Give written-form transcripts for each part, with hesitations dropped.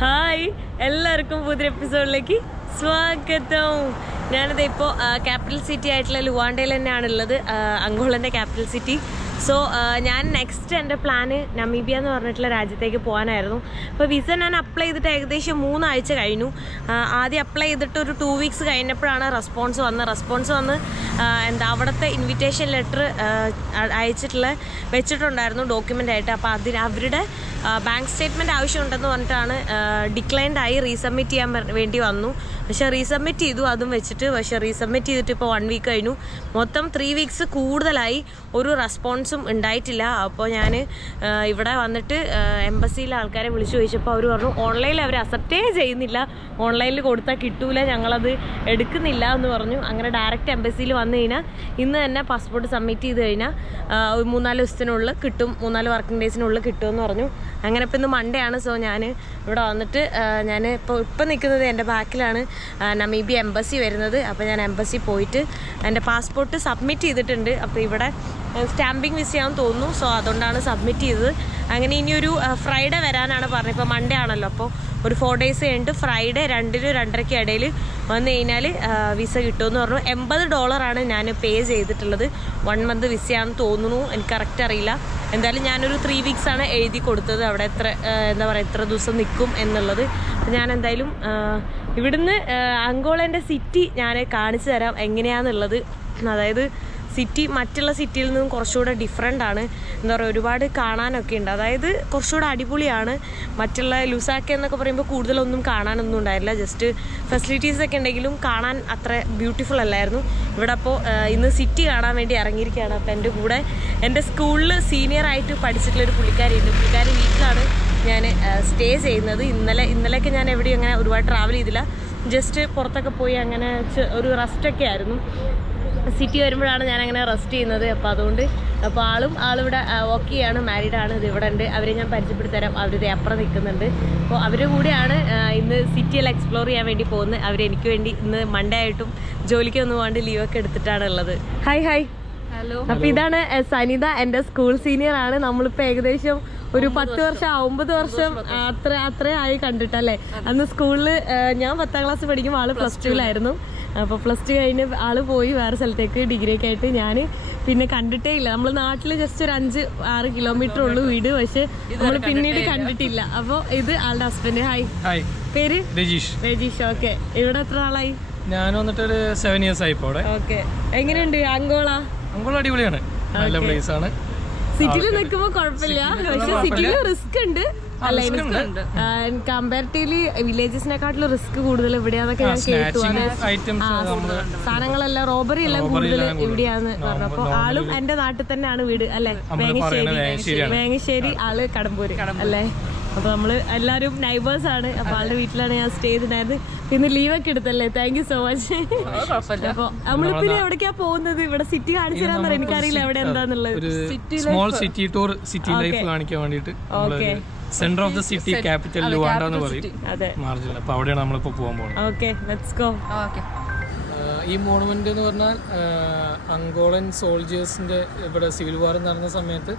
Hi, എല്ലാവർക്കും പുതിയ എപ്പിസോഡിലേക്ക് സ്വാഗതം. ഞാനിത് ഇപ്പോൾ ക്യാപിറ്റൽ സിറ്റി ആയിട്ടുള്ള ലുവാണ്ടയിൽ തന്നെയാണ് ഉള്ളത്, അങ്കോളൻ്റെ ക്യാപിറ്റൽ സിറ്റി. സോ ഞാൻ നെക്സ്റ്റ് എൻ്റെ പ്ലാന് നമീബിയ എന്ന് പറഞ്ഞിട്ടുള്ള രാജ്യത്തേക്ക് പോകാനായിരുന്നു. അപ്പോൾ വിസ ഞാൻ അപ്ലൈ ചെയ്തിട്ട് ഏകദേശം 3 ആഴ്ച കഴിഞ്ഞു. ആദ്യം അപ്ലൈ ചെയ്തിട്ട് ഒരു 2 വീക്സ് കഴിഞ്ഞപ്പോഴാണ് റെസ്പോൺസ് വന്ന് എന്താ അവിടുത്തെ ഇൻവിറ്റേഷൻ ലെറ്റർ വെച്ചിട്ടുണ്ടായിരുന്നു ഡോക്യുമെൻ്റ് ആയിട്ട്. അപ്പോൾ അവരുടെ ബാങ്ക് സ്റ്റേറ്റ്മെൻറ്റ് ആവശ്യമുണ്ടെന്ന് പറഞ്ഞിട്ടാണ് ഡിക്ലൈൻഡ് ആയി റീസബ്മിറ്റ് ചെയ്യാൻ വേണ്ടി വന്നു. പക്ഷേ റീസബ്മിറ്റ് ചെയ്തു അതും വെച്ചിട്ട്. പക്ഷേ റീസബ്മിറ്റ് ചെയ്തിട്ട് ഇപ്പോൾ 1 വീക്ക് കഴിഞ്ഞു. മൊത്തം 3 വീക്സ് കൂടുതലായി ഒരു റെസ്പോൺസും ഉണ്ടായിട്ടില്ല. അപ്പോൾ ഞാൻ ഇവിടെ വന്നിട്ട് എംബസിയിലെ ആൾക്കാരെ വിളിച്ചു ചോദിച്ചപ്പോൾ അവർ പറഞ്ഞു ഓൺലൈനിൽ അവർ അക്സെപ്റ്റേ ചെയ്യുന്നില്ല, ഓൺലൈനിൽ കൊടുത്താൽ കിട്ടൂല, ഞങ്ങളത് എടുക്കുന്നില്ല എന്ന് പറഞ്ഞു. അങ്ങനെ ഡയറക്റ്റ് എംബസിയിൽ വന്നു കഴിഞ്ഞാൽ ഇന്ന് തന്നെ പാസ്പോർട്ട് സബ്മിറ്റ് ചെയ്ത് കഴിഞ്ഞാൽ 3-4 ദിവസത്തിനുള്ളിൽ കിട്ടും, 3-4 വർക്കിംഗ് ഡേയ്സിനുള്ളിൽ കിട്ടുമെന്ന് പറഞ്ഞു. അങ്ങനെ ഇപ്പോൾ ഇന്ന് മൺഡേ ആണ്. സോ ഞാൻ ഇവിടെ വന്നിട്ട് ഞാൻ ഇപ്പം നിൽക്കുന്നത് എൻ്റെ ബാക്കിലാണ് നമീബിയ എംബസി വരുന്നത്. അപ്പോൾ ഞാൻ എംബസി പോയിട്ട് എൻ്റെ പാസ്പോർട്ട് സബ്മിറ്റ് ചെയ്തിട്ടുണ്ട്. അപ്പോൾ ഇവിടെ സ്റ്റാമ്പിങ് വിസയാണെന്ന് തോന്നുന്നു. സോ അതുകൊണ്ടാണ് സബ്മിറ്റ് ചെയ്തത്. അങ്ങനെ ഇനിയൊരു ഫ്രൈഡേ വരാനാണ് പറഞ്ഞത്. ഇപ്പോൾ മൺഡേ ആണല്ലോ, അപ്പോൾ ഒരു 4 ഡേയ്സ് കഴിഞ്ഞിട്ട് ഫ്രൈഡേ 2-2:30 ഇടയിൽ വന്നു കഴിഞ്ഞാൽ വിസ കിട്ടുമെന്ന് പറഞ്ഞു. $80 ഞാൻ പേ ചെയ്തിട്ടുള്ളത്. 1 മന്ത് വിസയാണെന്ന് തോന്നുന്നു, എനിക്ക് കറക്റ്റ് അറിയില്ല. എന്തായാലും ഞാനൊരു 3 വീക്സാണ് എഴുതി കൊടുത്തത് അവിടെ എത്ര ദിവസം നിൽക്കും എന്നുള്ളത്. ഞാൻ എന്തായാലും ഇവിടുന്ന് അങ്കോളൻ്റെ സിറ്റി ഞാൻ കാണിച്ചു തരാം എങ്ങനെയാണെന്നുള്ളത്. അതായത് സിറ്റി മറ്റുള്ള സിറ്റിയിൽ നിന്നും കുറച്ചുകൂടെ ഡിഫറെൻ്റ് ആണ്. എന്താ പറയുക, ഒരുപാട് കാണാനൊക്കെ ഉണ്ട്. അതായത് കുറച്ചുകൂടെ അടിപൊളിയാണ്. മറ്റുള്ള ലുസാക്ക എന്നൊക്കെ പറയുമ്പോൾ കൂടുതലൊന്നും കാണാനൊന്നും ഉണ്ടായില്ല. ജസ്റ്റ് ഫെസിലിറ്റീസൊക്കെ ഉണ്ടെങ്കിലും കാണാൻ അത്ര ബ്യൂട്ടിഫുൾ അല്ലായിരുന്നു. ഇവിടെ അപ്പോൾ ഇന്ന് സിറ്റി കാണാൻ വേണ്ടി ഇറങ്ങിയിരിക്കുകയാണ്. അപ്പോൾ എൻ്റെ കൂടെ എൻ്റെ സ്കൂളിൽ സീനിയറായിട്ട് പഠിച്ചിട്ടുള്ളൊരു പുള്ളിക്കാരിയുണ്ട്. പുള്ളിക്കാരി വീട്ടിലാണ് ഞാൻ സ്റ്റേ ചെയ്യുന്നത്. ഇന്നലെയൊക്കെ ഞാൻ എവിടെയും അങ്ങനെ ഒരുപാട് ട്രാവൽ ചെയ്തില്ല, ജസ്റ്റ് പുറത്തൊക്കെ പോയി അങ്ങനെ ഒരു റെസ്റ്റൊക്കെ ആയിരുന്നു. സിറ്റി വരുമ്പോഴാണ് ഞാനങ്ങനെ റെസ്റ്റ് ചെയ്യുന്നത്. അപ്പോൾ ആളിവിടെ വർക്ക് ചെയ്യാണ്, മാരീഡാണ്. ഇത് ഇവിടെ ഉണ്ട്. അവരെ ഞാൻ പരിചയപ്പെടുത്തി തരാം. അവരിത് അപ്പുറം നിൽക്കുന്നുണ്ട്. അപ്പോൾ അവരുടെ കൂടെയാണ് ഇന്ന് സിറ്റിയെല്ലാം എക്സ്പ്ലോർ ചെയ്യാൻ വേണ്ടി പോകുന്നത്. അവരെനിക്ക് വേണ്ടി ഇന്ന് മൺഡേ ആയിട്ടും ജോലിക്കൊന്നും പോകാണ്ട് ലീവൊക്കെ എടുത്തിട്ടാണ് ഉള്ളത്. Hi hello. അപ്പോൾ ഇതാണ് സനിത, എൻ്റെ സ്കൂൾ സീനിയർ ആണ്. നമ്മളിപ്പോൾ ഏകദേശം ഒരു 10 വർഷം 9 വർഷം അത്രയായി കണ്ടിട്ടല്ലേ. അന്ന് സ്കൂളിൽ ഞാൻ 10ാം ക്ലാസ് പഠിക്കുമ്പോൾ ആള് +2-ലായിരുന്നു. അപ്പോൾ +2 കഴിഞ്ഞ് ആള് പോയി വേറെ സ്ഥലത്തേക്ക് ഡിഗ്രിയൊക്കെ ആയിട്ട്. ഞാൻ പിന്നെ കണ്ടിട്ടേ ഇല്ല. നമ്മൾ നാട്ടിൽ ജസ്റ്റ് ഒരു 5-6 കിലോമീറ്റർ ഉള്ളു വീട്, പക്ഷെ നമ്മൾ പിന്നീട് കണ്ടിട്ടില്ല. അപ്പോൾ ഇത് ആളുടെ ഹസ്ബൻഡ്. ഹായ്, പേര് രജീഷ്. ഓക്കെ, ഇവിടെ എത്ര നാളായി? ഞാൻ വന്നിട്ട് 7 ഇയേഴ്സ് ആയി. ഓക്കെ, എങ്ങനെയുണ്ട് അങ്കോള? അടിപൊളിയാണ്, നല്ല പ്ലേസ് ആണ്. സിറ്റിയിൽ നിൽക്കുമ്പോൾ കുഴപ്പമില്ല, പക്ഷെ സിറ്റിയിൽ റിസ്ക് ഉണ്ട് അല്ലേ? കമ്പാരിറ്റീവ്ലി വില്ലേജസിനെക്കാട്ടിലും റിസ്ക് കൂടുതൽ ഇവിടെയാന്നൊക്കെ ഞാൻ കേട്ടുവാണ്. സാധനങ്ങളെല്ലാം റോബറി എല്ലാം കൂടുതൽ ഇവിടെയാന്ന് പറഞ്ഞപ്പോ ആളും എന്റെ നാട്ടിൽ തന്നെയാണ് വീട് അല്ലെ, വേങ്ങശ്ശേരി, ആള് കടമ്പൂര് അല്ലേ. അപ്പൊ നമ്മള് എല്ലാരും നൈബേഴ്സ് ആണ്. അപ്പൊ ആളുടെ വീട്ടിലാണ് ഞാൻ സ്റ്റേ ചെയ്തിട്ടുണ്ടായത്. പിന്നെ ലീവൊക്കെ എടുത്തല്ലേ, താങ്ക് യു സോ മച്ച്. അപ്പൊ നമ്മളിപ്പോ എവിടേക്കാ പോകുന്നത്? ഇവിടെ സിറ്റി കാണിച്ചു തരാൻ പറയാം, എനിക്കറിയില്ല എവിടെ എന്താന്നുള്ളത്. Small city tour, city life കാണിക്കാൻ വേണ്ടിട്ട് centre of the city, capital Luanda എന്ന് പറയും, മാർജിനിൽ. അപ്പൊ അവിടെയാണ് നമ്മളിപ്പോ പോകാൻ പോകുന്നത്. Okay, let's go. ഈ മോണുമെന്റ് എന്ന് പറഞ്ഞാൽ അങ്കോളൻ സോൾജേഴ്സിന്റെ ഇവിടെ സിവിൽ വാർ നടന്ന സമയത്ത്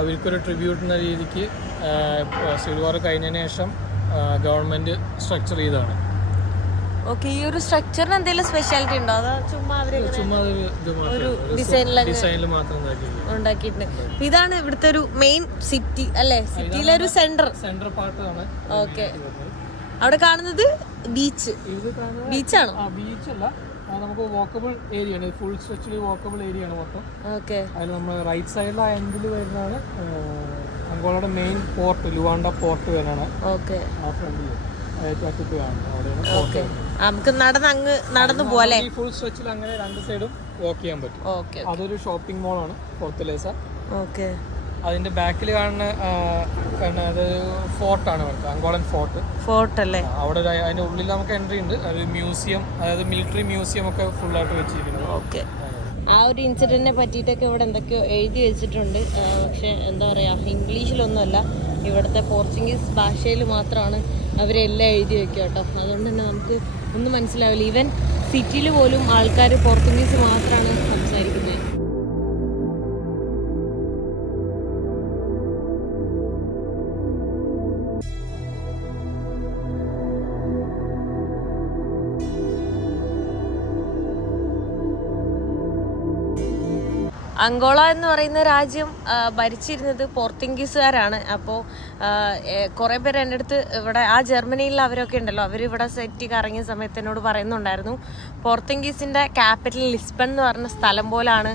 അവർക്കൊരു ട്രിബ്യൂട്ട് എന്ന രീതിക്ക് സിവിൽ വാർ കഴിഞ്ഞതിന് ശേഷം ഗവൺമെന്റ് സ്ട്രക്ചർ ചെയ്തതാണ്. ഓക്കെ, ഈ ഒരു സ്ട്രക്ചറിന് എന്തെങ്കിലും സ്പെഷ്യാലിറ്റി ഉണ്ടോ? അതോ ചുമ്മാ ഒരു ഡിസൈനിൽ മാത്രം ഉണ്ടാക്കിയിട്ടുണ്ട്. ഇതാണ് ഇവിടുത്തെ ഒരു മെയിൻ സിറ്റി അല്ലേ, സിറ്റിയിലെ ഒരു സെന്റർ പാർട്ടാണ്. ഓക്കെ, അവിടെ കാണുന്നത് ബീച്ചാണോ? ബീച്ചല്ല, നമുക്ക് വാക്കബിൾ ഏരിയ ആണ്. ഫുൾ സ്ട്രെച്ചിൽ വാക്കബിൾ ഏരിയ ആണ് മൊത്തം. ഓക്കെ, അതിൽ നമ്മൾ റൈറ്റ് സൈഡിൽ ആ എൻഡിൽ വരുന്നതാണ് അങ്കോളയുടെ മെയിൻ പോർട്ട്, ലുവാണ്ട പോർട്ട് വരുന്നതാണ്. ഓക്കെ, ആ ഫ്രണ്ടിൽ അറ്റത്ത് കാണുന്നത് അവിടെയാണ്. നമുക്ക് നടന്നു പോവാല്ലേ? ഫുൾ സ്ട്രെച്ചിൽ അങ്ങനെ 2 സൈഡും വാക്ക് ചെയ്യാൻ പറ്റും. ഓക്കെ, അതൊരു ഷോപ്പിംഗ് മോളാണ്, ഫോർത്തലേസ. ഓക്കെ, അതിന്റെ ബാക്കിൽ കാണുന്ന ഫോർട്ടാണ് അങ്കോളൻ ഫോർട്ട് അല്ലേ. അവിടെ അതിന്റെ ഉള്ളിൽ നമുക്ക് എൻട്രി ഉണ്ട്. ഒരു മ്യൂസിയം, അതായത് മിലിറ്ററി മ്യൂസിയം ഒക്കെ ഫുൾ ആയിട്ട് വെച്ചിരിക്കുന്നത്. ഓക്കെ, ആ ഒരു ഇൻസിഡന്റിനെ പറ്റിയിട്ടൊക്കെ ഇവിടെ എന്തൊക്കെയോ എഴുതി വെച്ചിട്ടുണ്ട്. പക്ഷെ എന്താ പറയാ, ഇംഗ്ലീഷിലൊന്നുമല്ല, ഇവിടുത്തെ പോർച്ചുഗീസ് ഭാഷയിൽ മാത്രമാണ് അവരെല്ലാം എഴുതി വെക്കുക കേട്ടോ. അതുകൊണ്ട് തന്നെ നമുക്ക് ഒന്നും മനസ്സിലാവില്ല. ഈവൻ സിറ്റിയിൽ പോലും ആൾക്കാർ പോർച്ചുഗീസ് മാത്രമാണ് സംസാരിക്കുന്നത്. അങ്കോള എന്ന് പറയുന്ന രാജ്യം ഭരിച്ചിരുന്നത് പോർച്ചുഗീസുകാരാണ്. അപ്പോൾ കുറേ പേര് എൻ്റെ അടുത്ത് ഇവിടെ ആ ജർമ്മനിയിൽ അവരൊക്കെ ഉണ്ടല്ലോ, അവർ ഇവിടെ സെറ്റ് കറങ്ങിയ സമയത്ത് എന്നോട് പറയുന്നുണ്ടായിരുന്നു പോർച്ചുഗീസിൻ്റെ ക്യാപിറ്റൽ ലിസ്ബൺ എന്ന് പറഞ്ഞ സ്ഥലം പോലാണ്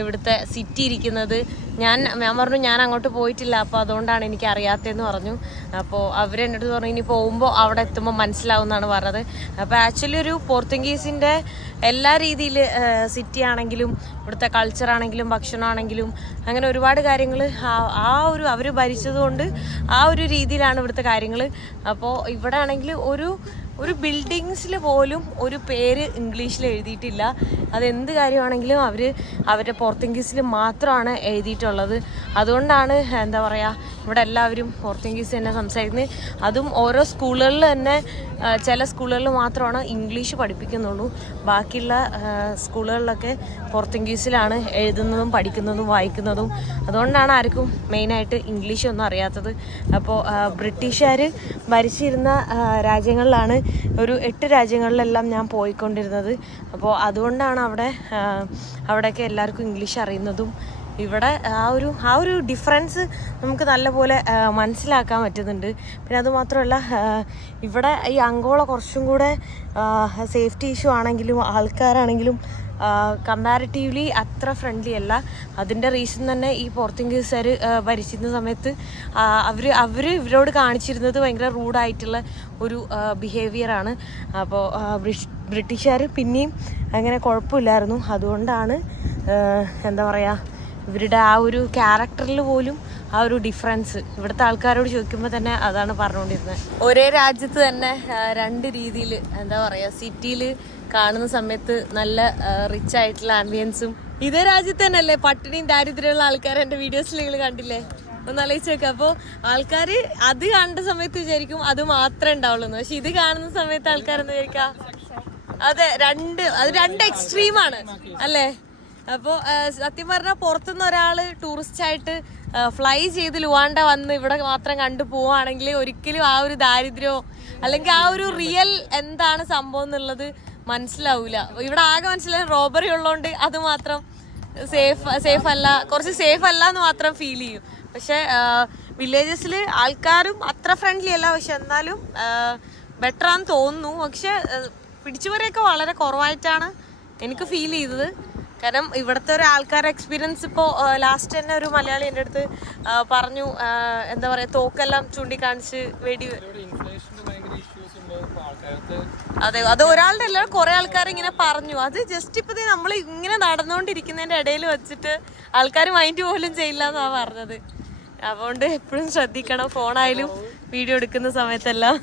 ഇവിടുത്തെ സിറ്റി ഇരിക്കുന്നത്. ഞാൻ പറഞ്ഞു ഞാൻ അങ്ങോട്ട് പോയിട്ടില്ല, അപ്പോൾ അതുകൊണ്ടാണ് എനിക്ക് അറിയാത്തതെന്ന് പറഞ്ഞു. അപ്പോൾ അവരെൻ്റെ അടുത്ത് പറഞ്ഞു ഇനി പോകുമ്പോൾ അവിടെ എത്തുമ്പോൾ മനസ്സിലാവും എന്നാണ് പറഞ്ഞത്. അപ്പോൾ ആക്ച്വലി ഒരു പോർച്ചുഗീസിൻ്റെ എല്ലാ രീതിയിൽ സിറ്റി ആണെങ്കിലും ഇവിടുത്തെ കൾച്ചറാണെങ്കിലും ഭക്ഷണമാണെങ്കിലും അങ്ങനെ ഒരുപാട് കാര്യങ്ങൾ ആ ഒരു അവർ ഭരിച്ചതുകൊണ്ട് ആ ഒരു രീതിയിലാണ് ഇവിടുത്തെ കാര്യങ്ങൾ. അപ്പോൾ ഇവിടെ ആണെങ്കിൽ ഒരു ബിൽഡിങ്സിൽ പോലും ഒരു പേര് ഇംഗ്ലീഷിൽ എഴുതിയിട്ടില്ല. അതെന്ത് കാര്യമാണെങ്കിലും അവരുടെ പോർച്ചുഗീസിൽ മാത്രമാണ് എഴുതിയിട്ടുള്ളത്. അതുകൊണ്ടാണ് എന്താ പറയുക ഇവിടെ എല്ലാവരും പോർച്ചുഗീസ് തന്നെ സംസാരിക്കുന്നത്. അതും ഓരോ സ്കൂളുകളിൽ തന്നെ ചില സ്കൂളുകളിൽ മാത്രമാണ് ഇംഗ്ലീഷ് പഠിപ്പിക്കുന്നുള്ളൂ. ബാക്കിയുള്ള സ്കൂളുകളിലൊക്കെ പോർച്ചുഗീസിലാണ് എഴുതുന്നതും പഠിക്കുന്നതും വായിക്കുന്നതും. അതുകൊണ്ടാണ് ആർക്കും മെയിനായിട്ട് ഇംഗ്ലീഷ് ഒന്നും അറിയാത്തത്. അപ്പോൾ ബ്രിട്ടീഷുകാർ ഭരിച്ചിരുന്ന രാജ്യങ്ങളിലാണ് ഒരു 8 രാജ്യങ്ങളിലെല്ലാം ഞാൻ പോയിക്കൊണ്ടിരുന്നത്. അപ്പോൾ അതുകൊണ്ടാണ് അവിടെയൊക്കെ എല്ലാവർക്കും ഇംഗ്ലീഷ് അറിയുന്നതും. ഇവിടെ ആ ഒരു ഡിഫറൻസ് നമുക്ക് നല്ലപോലെ മനസ്സിലാക്കാൻ പറ്റുന്നുണ്ട്. പിന്നെ അതുമാത്രമല്ല ഇവിടെ ഈ അങ്കോള കുറച്ചും കൂടെ സേഫ്റ്റി ഇഷ്യൂ ആണെങ്കിലും ആൾക്കാരാണെങ്കിലും കമ്പാരിറ്റീവ്ലി അത്ര ഫ്രണ്ട്ലി അല്ല. അതിൻ്റെ റീസൺ തന്നെ ഈ പോർച്ചുഗീസുകാർ ഭരിച്ചിരുന്ന സമയത്ത് അവർ ഇവരോട് കാണിച്ചിരുന്നത് ഭയങ്കര റൂഡായിട്ടുള്ള ഒരു ബിഹേവിയറാണ്. അപ്പോൾ ബ്രിട്ടീഷുകാർ പിന്നെയും അങ്ങനെ കുഴപ്പമില്ലായിരുന്നു. അതുകൊണ്ടാണ് എന്താ പറയുക ഇവരുടെ ആ ഒരു ക്യാരക്ടറിൽ പോലും ആ ഒരു ഡിഫറൻസ് ഇവിടുത്തെ ആൾക്കാരോട് ചോദിക്കുമ്പോൾ തന്നെ അതാണ് പറഞ്ഞുകൊണ്ടിരുന്നത്. ഒരേ രാജ്യത്ത് തന്നെ 2 രീതിയിൽ എന്താ പറയുക സിറ്റിയിൽ കാണുന്ന സമയത്ത് നല്ല റിച്ച് ആയിട്ടുള്ള ആംബിയൻസും ഇതേ രാജ്യത്ത് തന്നെ അല്ലേ പട്ടിണിയും ദാരിദ്ര്യമുള്ള ആൾക്കാർ എൻ്റെ വീഡിയോസിൽ നിങ്ങൾ കണ്ടില്ലേ, ഒന്ന് ആലോചിച്ച് നോക്കുക. അപ്പോൾ ആൾക്കാർ അത് കാണുന്ന സമയത്ത് വിചാരിക്കും അത് മാത്രമേ ഉണ്ടാവുള്ളൂ, പക്ഷെ ഇത് കാണുന്ന സമയത്ത് ആൾക്കാരെന്ന് വിചാരിക്കാം അതെ രണ്ട് എക്സ്ട്രീമാണ് അല്ലേ. അപ്പോൾ സത്യം പറഞ്ഞാൽ പുറത്തുനിന്ന് ഒരാൾ ടൂറിസ്റ്റായിട്ട് ഫ്ലൈ ചെയ്ത് ലുവാണ്ട വന്ന് ഇവിടെ മാത്രം കണ്ടു പോവുകയാണെങ്കിൽ ഒരിക്കലും ആ ഒരു ദാരിദ്ര്യമോ അല്ലെങ്കിൽ ആ ഒരു റിയൽ എന്താണ് സംഭവം എന്നുള്ളത് മനസ്സിലാവൂല. ഇവിടെ ആകെ മനസ്സിലായി റോബറി ഉള്ളതുകൊണ്ട് അത് മാത്രം സേഫ് അല്ല, കുറച്ച് സേഫ് അല്ല എന്ന് മാത്രം ഫീൽ ചെയ്യും. പക്ഷെ വില്ലേജസിൽ ആൾക്കാരും അത്ര ഫ്രണ്ട്ലി അല്ല, പക്ഷെ എന്നാലും ബെറ്ററാന്ന് തോന്നുന്നു. പക്ഷെ പിടിച്ചുപറിയൊക്കെ വളരെ കുറവായിട്ടാണ് എനിക്ക് ഫീൽ ചെയ്തത്. കാരണം ഇവിടുത്തെ ഒരു ആൾക്കാരുടെ എക്സ്പീരിയൻസ് ഇപ്പോൾ ലാസ്റ്റ് തന്നെ ഒരു മലയാളി എൻ്റെ അടുത്ത് പറഞ്ഞു എന്താ പറയുക തോക്കെല്ലാം ചൂണ്ടിക്കാണിച്ച് അതെ അത് ഒരാളുടെ അല്ല കുറെ ആൾക്കാർ ഇങ്ങനെ പറഞ്ഞു. അത് ജസ്റ്റ് ഇപ്പൊ നമ്മൾ ഇങ്ങനെ നടന്നുകൊണ്ടിരിക്കുന്നതിന്റെ ഇടയിൽ വെച്ചിട്ട് ആൾക്കാർ മൈൻഡ് പോലും ചെയ്യില്ല എന്നാ പറഞ്ഞത്. അതുകൊണ്ട് എപ്പോഴും ശ്രദ്ധിക്കണം ഫോണായാലും വീഡിയോ എടുക്കുന്ന സമയത്തെല്ലാം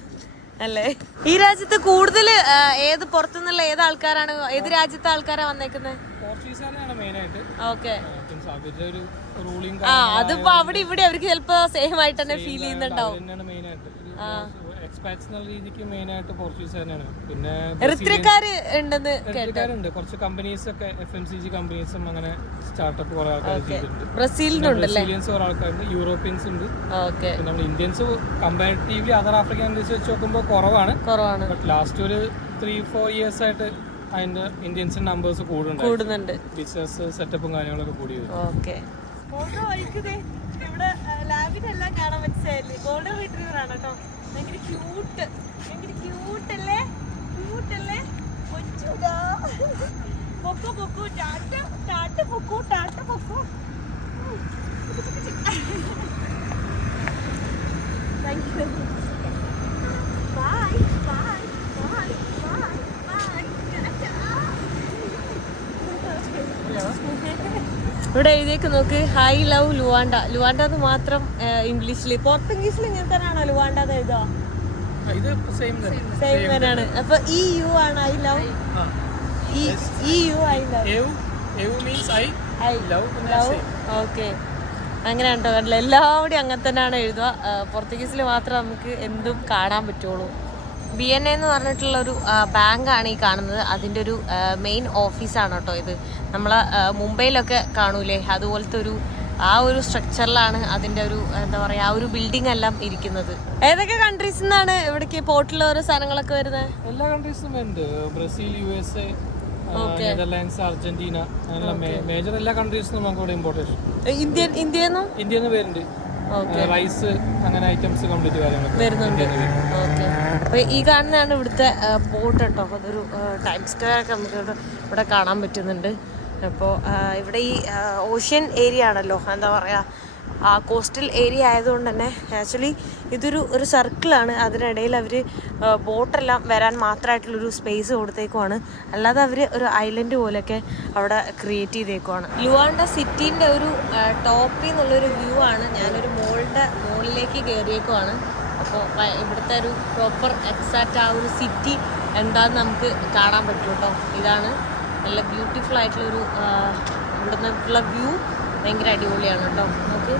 അല്ലേ. ഈ രാജ്യത്ത് കൂടുതൽ പുറത്തുനിന്നുള്ള ഏത് രാജ്യത്തെ ആൾക്കാരാ വന്നേക്കുന്നത്? ഓക്കെ അതിപ്പോ അവിടെ ഇവിടെ അവർക്ക് ചിലപ്പോ സെയിം ആയിട്ട് തന്നെ ഫീൽ ചെയ്യുന്നുണ്ടാവും. പിന്നെ എറിത്രക്കാര് ഉണ്ടെന്ന് കേട്ടിട്ടുണ്ട്. കുറച്ച് കമ്പനീസ് ഒക്കെ FMCG കമ്പനീസും അങ്ങനെ സ്റ്റാർട്ടപ്പ് കുറെ ആൾക്കാർ ചെയ്തിട്ടുണ്ട്. ബ്രസീലിനുണ്ടല്ലേ, കുറെ ആൾക്കാരുണ്ട്, യൂറോപ്യൻസ് ഉണ്ട്. നമ്മൾ Indians comparatively other African countries വെച്ച് നോക്കുമ്പോൾ കുറവാണ്. ബട്ട് ലാസ്റ്റ് ഒരു 3-4 ഇയേഴ്സ് ആയിട്ട് അതിന്റെ ഇന്ത്യൻസ് നമ്പേഴ്സ് കൂടുന്നുണ്ട്. ബിസിനസ് സെറ്റപ്പും കാര്യങ്ങളൊക്കെ കൂടി വരും. ഇവിടെ ലാബിനെല്ലാം കാണാൻ പറ്റില്ലേ, ഗോൾഡൻ റിട്രീവർ ആണ് കേട്ടോ. ഭയങ്കര ക്യൂട്ട് അല്ലേ കൊച്ചുടാ. പൊക്കോ പൊക്കോ ടാറ്റ പൊക്കോ. Thank you. ബൈ. ഇവിടെ എഴുതിയേക്ക് നോക്ക്, ഐ ലവ് ലുവാണ്ട. ലുവാണ്ട എന്ന് മാത്രം ഇംഗ്ലീഷിൽ. പോർച്ചുഗീസിൽ ഇങ്ങനെ തന്നെയാണോ ലുവാണ്ട എന്ന് എഴുതാ? സെയിം തന്നെയാണ്. അപ്പൊ EU ആണ് I love. EU I love. Okay അങ്ങനെ ഉണ്ടോ? കണ്ടില്ല, എല്ലാവരുടെയും അങ്ങനെ തന്നെയാണ് എഴുതുക. പോർച്ചുഗീസിൽ മാത്രം നമുക്ക് എന്തും കാണാൻ പറ്റുള്ളൂ. BNA എന്ന് പറഞ്ഞിട്ടുള്ളൊരു ബാങ്കാണ് ഈ കാണുന്നത്. അതിൻ്റെ ഒരു മെയിൻ ഓഫീസാണ് കേട്ടോ ഇത്. നമ്മൾ മുംബൈയിലൊക്കെ കാണൂലേ അതുപോലത്തെ ആ ഒരു സ്ട്രക്ചറിലാണ് അതിൻ്റെ ഒരു എന്താ പറയുക ആ ഒരു ബിൽഡിംഗ് എല്ലാം ഇരിക്കുന്നത്. ഏതൊക്കെ കൺട്രീസിൽ നിന്നാണ് ഇവിടേക്ക് പോർട്ടിൽ ഓരോ സാധനങ്ങളൊക്കെ വരുന്നത്? എല്ലാ കൺട്രീസും ഉണ്ട്. ബ്രസീൽ, USA, നെതർലാൻഡ്സ്, അർജന്റീന, അങ്ങനെയുള്ള മേജർ എല്ലാ കൺട്രീസിനും നമുക്ക് ഇവിടെ ഇമ്പോർട്ടേഷൻ. ഇന്ത്യന്ന് പേരുണ്ട്, റൈസ് അങ്ങനെ ഐറ്റംസ് കംപ്ലീറ്റ് കാര്യങ്ങളൊക്കെ വരുന്നുണ്ട്. ഓക്കെ, അപ്പോൾ ഈ കാണുന്നതാണ് ഇവിടുത്തെ പോർട്ട് കേട്ടോ. അതൊരു ടൈം സ്ക്വയർ ഒക്കെ നമുക്ക് ഇവിടെ കാണാൻ പറ്റുന്നുണ്ട്. അപ്പോൾ ഇവിടെ ഈ ഓഷ്യൻ ഏരിയ ആണല്ലോ, എന്താ പറയുക, കോസ്റ്റൽ ഏരിയ ആയതുകൊണ്ട് തന്നെ ആക്ച്വലി ഒരു സർക്കിളാണ്. അതിനിടയിൽ അവർ ബോട്ടെല്ലാം വരാൻ മാത്രമായിട്ടുള്ളൊരു സ്പേസ് കൊടുത്തേക്കുവാണ്. അല്ലാതെ അവർ ഒരു ഐലൻഡ് പോലെയൊക്കെ അവിടെ ക്രിയേറ്റ് ചെയ്തേക്കുവാണ്. ലുവാണ്ട സിറ്റീൻ്റെ ഒരു ടോപ്പിൽ നിന്നുള്ളൊരു വ്യൂ ആണ്. ഞാനൊരു മുകളിലേക്ക് കയറിയേക്കുവാണ്. അപ്പോൾ ഇവിടുത്തെ ഒരു പ്രോപ്പർ എക്സാക്റ്റ് ആ ഒരു സിറ്റി എന്താണെന്ന് നമുക്ക് കാണാൻ പറ്റും കേട്ടോ. ഇതാണ് നല്ല ബ്യൂട്ടിഫുൾ ആയിട്ടുള്ളൊരു ഇവിടുന്ന് ഉള്ള വ്യൂ ഭയങ്കര അടിപൊളിയാണ് കേട്ടോ. നമുക്ക്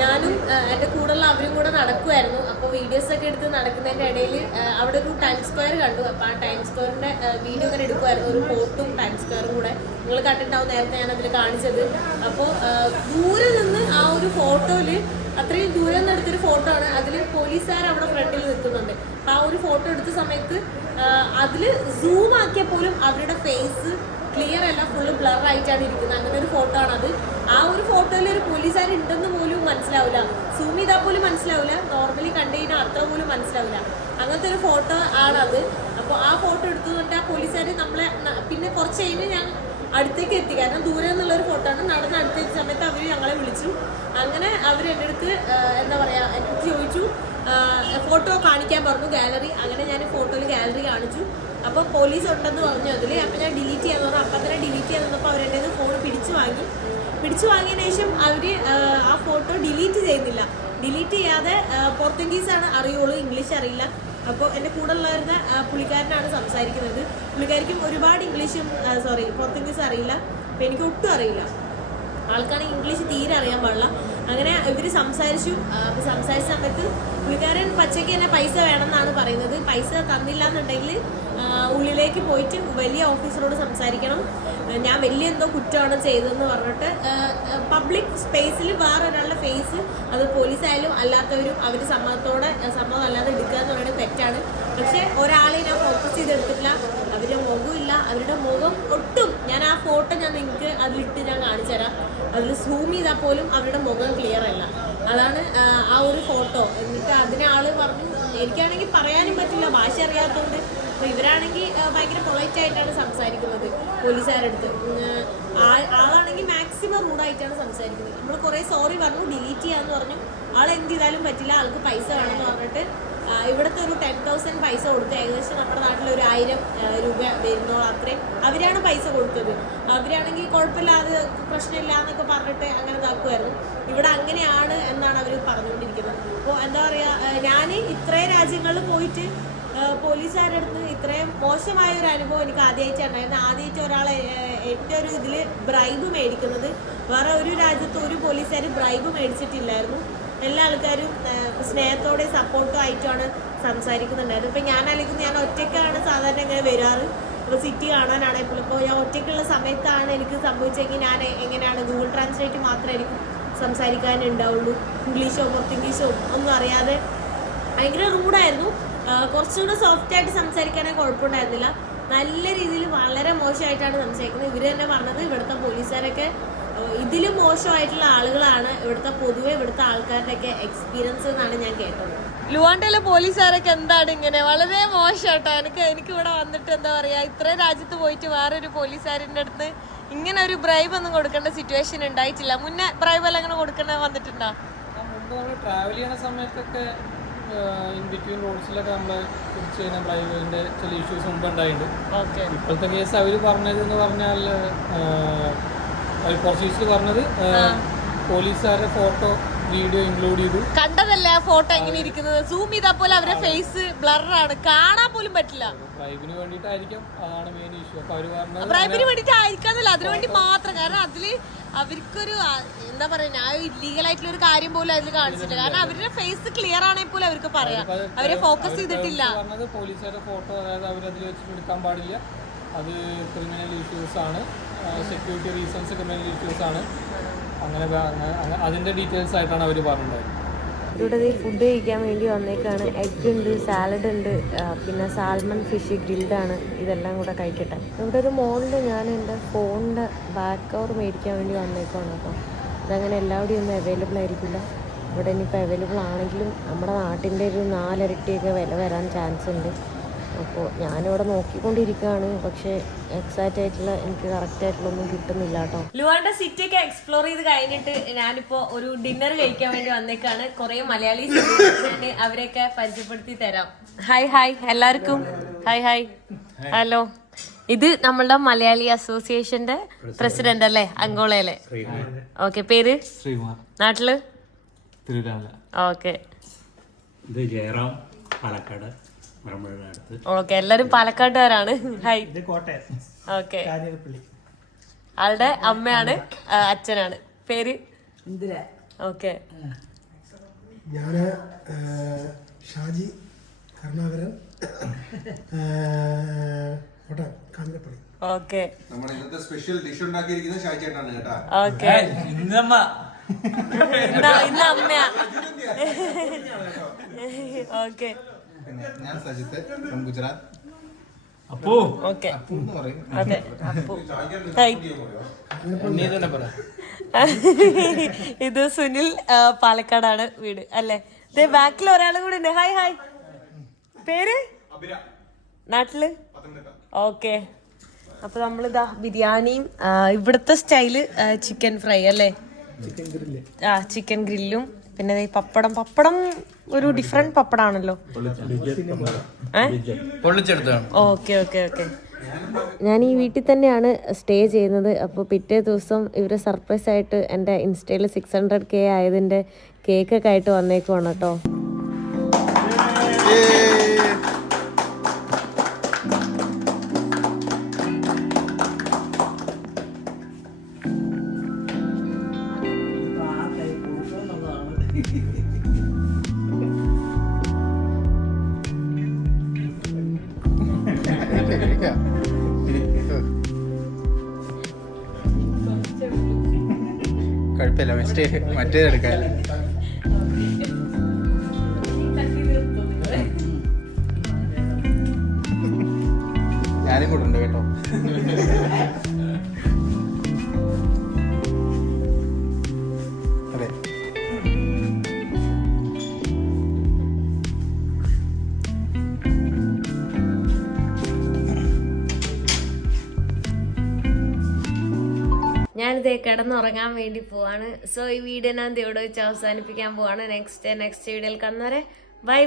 ഞാനും എൻ്റെ കൂടെയുള്ള അവരും കൂടെ നടക്കുമായിരുന്നു. അപ്പോൾ വീഡിയോസൊക്കെ എടുത്ത് നടക്കുന്നതിൻ്റെ ഇടയിൽ അവിടെ ഒരു ടൈം സ്ക്വയർ കണ്ടു. അപ്പോൾ ആ ടൈം സ്ക്വയറിൻ്റെ വീഡിയോ ഇങ്ങനെ എടുക്കുമായിരുന്നു, ഒരു പോർട്ടും ടൈം സ്ക്വയറും കൂടെ. നിങ്ങൾ കണ്ടിട്ടുണ്ടാവും, നേരത്തെ ഞാൻ അതിൽ കാണിച്ചത്. അപ്പോൾ ദൂരെ നിന്ന് ആ ഒരു ഫോട്ടോയിൽ, അത്രയും ദൂരെ നിന്ന് എടുത്തൊരു ഫോട്ടോ ആണ്. അതിൽ പോലീസുകാർ അവിടെ ഫ്രണ്ടിൽ നിൽക്കുന്നുണ്ട്. അപ്പോൾ ആ ഒരു ഫോട്ടോ എടുത്ത സമയത്ത് അതിൽ സൂം ആക്കിയാൽ പോലും അവരുടെ ഫേസ് ക്ലിയർ അല്ല, ഫുള്ള് ബ്ലർ ആയിട്ടാണ് ഇരിക്കുന്നത്. അങ്ങനെ ഒരു ഫോട്ടോ ആണത്. ആ ഒരു ഫോട്ടോയിൽ ഒരു പോലീസുകാർ ഉണ്ടെന്ന് പോലും മനസ്സിലാവില്ല, സൂം ചെയ്താൽ പോലും മനസ്സിലാവില്ല, നോർമലി കണ്ടു കഴിഞ്ഞാൽ അത്ര പോലും മനസ്സിലാവില്ല. അങ്ങനത്തെ ഒരു ഫോട്ടോ ആണത്. അപ്പോൾ ആ ഫോട്ടോ എടുത്തുകൊണ്ട് ആ പോലീസുകാർ നമ്മളെ പിന്നെ കുറച്ച് കഴിഞ്ഞ് ഞാൻ അടുത്തേക്ക് എത്തി, കാരണം ദൂരെ നിന്നുള്ളൊരു ഫോട്ടോ ആണ്. നടന്ന് അടുത്തെത്തിയ സമയത്ത് അവർ ഞങ്ങളെ വിളിച്ചു. അങ്ങനെ അവർ എൻ്റെ അടുത്ത് എന്താ പറയുക, എൻ്റെ അടുത്ത് ചോദിച്ചു, ഫോട്ടോ കാണിക്കാൻ പറഞ്ഞു, ഗാലറി. അങ്ങനെ ഞാൻ ഫോട്ടോയിൽ ഗാലറി കാണിച്ചു. അപ്പോൾ പോലീസ് ഉണ്ടെന്ന് പറഞ്ഞു അതിൽ. അപ്പോൾ ഞാൻ ഡിലീറ്റ് ചെയ്യാന്ന് പറഞ്ഞു. അപ്പം തന്നെ ഡിലീറ്റ് ചെയ്യാൻ നിന്നപ്പോൾ അവരെൻ്റെ ഫോൺ പിടിച്ചു വാങ്ങിയതിന് ശേഷം അവർ ആ ഫോട്ടോ ഡിലീറ്റ് ചെയ്യുന്നില്ല. ഡിലീറ്റ് ചെയ്യാതെ പോർത്തുഗീസാണ് അറിയുള്ളൂ, ഇംഗ്ലീഷ് അറിയില്ല. അപ്പോൾ എൻ്റെ കൂടെ ഉള്ളവരുന്ന പുള്ളിക്കാരനാണ് സംസാരിക്കുന്നത്. പുള്ളിക്കാരിക്കും ഒരുപാട് പോർത്തുഗീസ് അറിയില്ല. അപ്പോൾ എനിക്ക് ഒട്ടും അറിയില്ല. ആൾക്കാണെങ്കിൽ ഇംഗ്ലീഷ് തീരെ അറിയാൻ പാടില്ല. അങ്ങനെ ഇവർ സംസാരിച്ചു. അപ്പോൾ സംസാരിച്ച സമയത്ത് പുള്ളിക്കാരൻ പച്ചയ്ക്ക് തന്നെ പൈസ വേണമെന്നാണ് പറയുന്നത്. പൈസ തന്നില്ല എന്നുണ്ടെങ്കിൽ ഉള്ളിലേക്ക് പോയിട്ട് വലിയ ഓഫീസറോട് സംസാരിക്കണം, ഞാൻ വലിയ എന്തോ കുറ്റമാണ് ചെയ്തതെന്ന് പറഞ്ഞിട്ട് പബ്ലിക് സ്പേസിൽ വേറൊരാളുടെ ഫേസ്, അത് പോലീസായാലും അല്ലാത്തവരും അവർ സമ്മതം അല്ലാതെ എടുക്കുക എന്ന് പറയുന്നത് തെറ്റാണ്. പക്ഷേ ഒരാളെ ഞാൻ ഫോക്കസ് ചെയ്തെടുത്തിട്ടില്ല. അവരുടെ മുഖമില്ല, അവരുടെ മുഖം ഒട്ടും, ഞാൻ ആ ഫോട്ടോ നിങ്ങൾക്ക് അതിലിട്ട് ഞാൻ കാണിച്ചു തരാം. അതിൽ സൂം ചെയ്താൽ പോലും അവരുടെ മുഖം ക്ലിയർ അല്ല. അതാണ് ആ ഒരു ഫോട്ടോ. എന്നിട്ട് അതിനെ ആൾ പറഞ്ഞു, എനിക്കാണെങ്കിൽ പറയാനും പറ്റില്ല, ഭാഷ അറിയാത്തതുകൊണ്ട്. അപ്പോൾ ഇവരാണെങ്കിൽ ഭയങ്കര പൊളൈറ്റ് ആയിട്ടാണ് സംസാരിക്കുന്നത് പോലീസുകാരുടെ അടുത്ത്. ആളാണെങ്കിൽ മാക്സിമം റൂഡായിട്ടാണ് സംസാരിക്കുന്നത്. നമ്മൾ കുറേ സോറി പറഞ്ഞു, ഡിലീറ്റ് ചെയ്യാമെന്ന് പറഞ്ഞു. ആൾ എന്ത് ചെയ്താലും പറ്റില്ല, ആൾക്ക് പൈസ വേണമെന്ന് പറഞ്ഞിട്ട് ഇവിടുത്തെ ഒരു 10,000 പൈസ കൊടുത്ത്, ഏകദേശം നമ്മുടെ നാട്ടിൽ ഒരു 1000 രൂപ വരുന്നോളം അത്രയും അവരാണ് പൈസ കൊടുത്തത്. അവരാണെങ്കിൽ കുഴപ്പമില്ലാതെ പ്രശ്നമില്ല എന്നൊക്കെ പറഞ്ഞിട്ട് അങ്ങനെ ഇതാക്കുമായിരുന്നു. ഇവിടെ അങ്ങനെയാണ് എന്നാണ് അവർ പറഞ്ഞുകൊണ്ടിരിക്കുന്നത്. അപ്പോൾ എന്താ പറയുക, ഞാൻ ഇത്രയും രാജ്യങ്ങളിൽ പോയിട്ട് പോലീസുകാരുടെ അടുത്ത് ഇത്രയും മോശമായ ഒരു അനുഭവം എനിക്ക് ആദ്യമായിട്ടുണ്ടായിരുന്നു. ആദ്യമായിട്ട് ഒരാളെ എൻ്റെ ഒരു ഇതിൽ ബ്രൈബ് മേടിക്കുന്നത്. വേറെ ഒരു രാജ്യത്ത് ഒരു പോലീസുകാർ ബ്രൈബ് മേടിച്ചിട്ടില്ലായിരുന്നു. എല്ലാ ആൾക്കാരും സ്നേഹത്തോടെ സപ്പോർട്ടും ആയിട്ടുമാണ് സംസാരിക്കുന്നുണ്ടായിരുന്നു. ഇപ്പം ഞാൻ ഒറ്റയ്ക്കാണ് സാധാരണ ഇങ്ങനെ വരാറ്. ഇപ്പോൾ സിറ്റി കാണാനാണെങ്കിൽ ഇപ്പോൾ ഞാൻ ഒറ്റയ്ക്കുള്ള സമയത്താണ് എനിക്ക് സംഭവിച്ചെങ്കിൽ ഞാൻ എങ്ങനെയാണ് ഗൂഗിൾ ട്രാൻസ്ലേറ്റ് മാത്രമായിരിക്കും സംസാരിക്കാനുണ്ടാവുള്ളൂ. ഇംഗ്ലീഷോ പോർത്തുഗീസോ ഒന്നും അറിയാതെ ഭയങ്കര റൂഡായിരുന്നു. കുറച്ചുകൂടെ സോഫ്റ്റായിട്ട് സംസാരിക്കാനേ കുഴപ്പമുണ്ടായിരുന്നില്ല. നല്ല രീതിയിൽ വളരെ മോശമായിട്ടാണ് സംസാരിക്കുന്നത്. ഇവർ തന്നെ പറഞ്ഞത് ഇവിടുത്തെ പോലീസുകാരൊക്കെ ഇതിലും മോശമായിട്ടുള്ള ആളുകളാണ് ഇവിടുത്തെ ആൾക്കാരുടെയൊക്കെ എക്സ്പീരിയൻസ് എന്നാണ് ഞാൻ കേട്ടത്. ലുവാണ്ടയിലെ പോലീസുകാരൊക്കെ എന്താണ് ഇങ്ങനെ വളരെ മോശമായിട്ടോ. എനിക്ക് ഇവിടെ വന്നിട്ട് എന്താ പറയുക, ഇത്രയും രാജ്യത്ത് പോയിട്ട് വേറൊരു പോലീസുകാരൻ്റെ അടുത്ത് ഇങ്ങനെ ഒരു ബ്രൈബ് ഒന്നും കൊടുക്കേണ്ട സിറ്റുവേഷൻ ഉണ്ടായിട്ടില്ല. മുന്നേ ബ്രൈബ് എല്ലാം അങ്ങനെ കൊടുക്കേണ്ട വന്നിട്ടുണ്ടോ? മുമ്പ് നമ്മൾ ട്രാവൽ ചെയ്യുന്ന സമയത്തൊക്കെ ഇൻ ബിറ്റ്വീൻ റോഡ്സിലൊക്കെ നമ്മൾ കുറിച്ച് കഴിഞ്ഞാൽ ബ്രൈബിൻ്റെ ചില ഇഷ്യൂസ് മുമ്പ് ഉണ്ടായിട്ടുണ്ട്. ഇപ്പോഴത്തെ കേസ് അവർ പറഞ്ഞതെന്ന് പറഞ്ഞാൽ പോർച്ചുഗീസിൽ പറഞ്ഞത് പോലീസുകാരുടെ ഫോട്ടോ വീഡിയോ ഇൻക്ലൂഡ് ചെയ്തു. കണ്ടതല്ലേ ആ ഫോട്ടോ എങ്ങനെ ഇരിക്കുന്നത്, സൂം ചെയ്താൽ പോലെ അവരുടെ ഫേസ് ബ്ലറാണ്, കാണാൻ പോലും പറ്റില്ല. ബ്രൈബിന് വേണ്ടിയിട്ടായിരിക്കും, അതാണ് മെയിൻ ഇഷ്യൂ. അപ്പൊ അവര് പറഞ്ഞത് ബ്രൈബിന് വേണ്ടിയിട്ടായിരിക്കാന്നല്ല, അതിനുവേണ്ടി മാത്രം. കാരണം അതില് അവർക്കൊരു എന്താ പറയാ, ഞാൻ ഇല്ലീഗൽ ആയിട്ടുള്ള ഒരു കാര്യം പോലും അതിൽ കാണിച്ചില്ല. കാരണം അവരുടെ ഫേസ് ക്ലിയർ ആണെങ്കിൽ പോലും അവർക്ക് പറയാം, അവരെ ഫോക്കസ് ചെയ്തിട്ടില്ല. പറഞ്ഞത് പോലീസുകാരുടെ ഫോട്ടോ അതായത് അവരതിൽ വെച്ചിട്ട് എടുക്കാൻ പാടില്ല, അത് ക്രിമിനൽ ഇഷ്യൂസ് ആണ്, സെക്യൂരിറ്റി റീസൺസ് ക്രിമിനൽ ഇഷ്യൂസ് ആണ്, അങ്ങനെ അതിന്റെ ഡീറ്റെയിൽസ് ആയിട്ടാണ് അവർ പറഞ്ഞിട്ടുണ്ടായിരുന്നത്. ഇവിടെ ഫുഡ് കഴിക്കാൻ വേണ്ടി വന്നേക്കാണ്. എഗ് ഉണ്ട്, സാലഡ് ഉണ്ട്, പിന്നെ സാൽമൺ ഫിഷ് ഗ്രിൽഡാണ്. ഇതെല്ലാം കൂടെ കഴിക്കട്ടെ. ഇവിടെ ഒരു മോളിൽ ഞാൻ എൻ്റെ ഫോണിൻ്റെ ബാക്ക് കവർ മേടിക്കാൻ വേണ്ടി വന്നേക്കാണ് കേട്ടോ. ഇതങ്ങനെ എല്ലാവിടെയും ഒന്നും അവൈലബിൾ ആയിരിക്കില്ല. ഇവിടെ ഇനിയിപ്പോൾ അവൈലബിൾ ആണെങ്കിലും നമ്മുടെ നാട്ടിൻ്റെ ഒരു 4 ഇരട്ടിയൊക്കെ വില വരാൻ ചാൻസ് ഉണ്ട്. അപ്പോൾ ഞാനിവിടെ നോക്കിക്കൊണ്ടിരിക്കുകയാണ്, പക്ഷേ എക്സാക്റ്റ് ആയിട്ടുള്ള എനിക്ക് കറക്റ്റ് ആയിട്ടുള്ള ഒന്നും കിട്ടുന്നില്ല കേട്ടോ. ലുവാണ്ട സിറ്റി ഒക്കെ എക്സ്പ്ലോർ ചെയ്ത് കഴിഞ്ഞിട്ട് ഞാനിപ്പോ ഒരു ഡിന്നർ കഴിക്കാൻ വേണ്ടി വന്നേക്കാണ്. കുറെ മലയാളീസ് അവരെയൊക്കെ പരിചയപ്പെടുത്തി തരാം. ഹായ് എല്ലാവർക്കും ഹായ്. ഹലോ, ഇത് നമ്മളുടെ മലയാളി അസോസിയേഷന്റെ പ്രസിഡന്റ് അല്ലേ, അങ്കോളയിലെ. ഓക്കെ, പേര്? ശ്രീകുമാർ. നാട്ടില്? തിരുവല്ല. ഓക്കെ. ഇത് ജയറാം, പാലക്കാട്. ഓക്കെ, എല്ലാരും പാലക്കാട്ടുകാരാണ്. ഹായ്. ഓക്കെ, ആളുടെ അമ്മയാണ്, അച്ഛനാണ്. പേര്? ഓക്കെ. ഞാന് ഷാജി കരുണാകരൻ, കാഞ്ഞിരപ്പള്ളി. ഓക്കെ. നമ്മുടെ ഇന്നത്തെ സ്പെഷ്യൽ ഡിഷ് ഉണ്ടാക്കിയിരിക്കുന്നത് ഷാജി ചേട്ടനാണ് കേട്ടാ. ഓക്കെ. ഇന്ന് അമ്മയാ. ഓക്കെ. ഞാൻ സജിത്ത് ഫ്രം ഗുജറാത്ത്. അപ്പോ ഓക്കെ. എന്ന് പറയും. അതെ, അപ്പു. ഹായ്. ഇത് സുനിൽ, പാലക്കാടാണ് വീട് അല്ലേ. ബാക്കിൽ ഒരാളും കൂടി ഉണ്ട്. ഹായ്. പേര്? നാട്ടില്? ഓക്കെ. അപ്പൊ നമ്മളിതാ ബിരിയാണിയും ഇവിടുത്തെ സ്റ്റൈല് ചിക്കൻ ഫ്രൈ അല്ലേ, ചിക്കൻ ഗ്രില്ലും, പിന്നെ പപ്പടം ഒരു ഡിഫറെന്റ് പപ്പടാണല്ലോ. ഓക്കെ. ഞാൻ ഈ വീട്ടിൽ തന്നെയാണ് സ്റ്റേ ചെയ്യുന്നത്. അപ്പോൾ പിറ്റേ ദിവസം ഇവർ സർപ്രൈസ് ആയിട്ട് എൻ്റെ ഇൻസ്റ്റയിൽ 600K ആയതിൻ്റെ കേക്കൊക്കെ ആയിട്ട് വന്നേക്കുവാണ് കേട്ടോ. കുഴപ്പമില്ല, മറ്റേതെടുക്കാൻ. ഞാനും കൂടെ ഉണ്ട് കേട്ടോ. അതെ. ഞാനിത് കിടന്നുറങ്ങാൻ വേണ്ടി പോവാണ്. സോ ഈ വീഡിയോ ഞാൻ ഇവിടെ വെച്ച് അവസാനിപ്പിക്കാൻ പോവാണ്. നെക്സ്റ്റ് വീഡിയോയിൽ കാണുന്നവരെ ബൈ.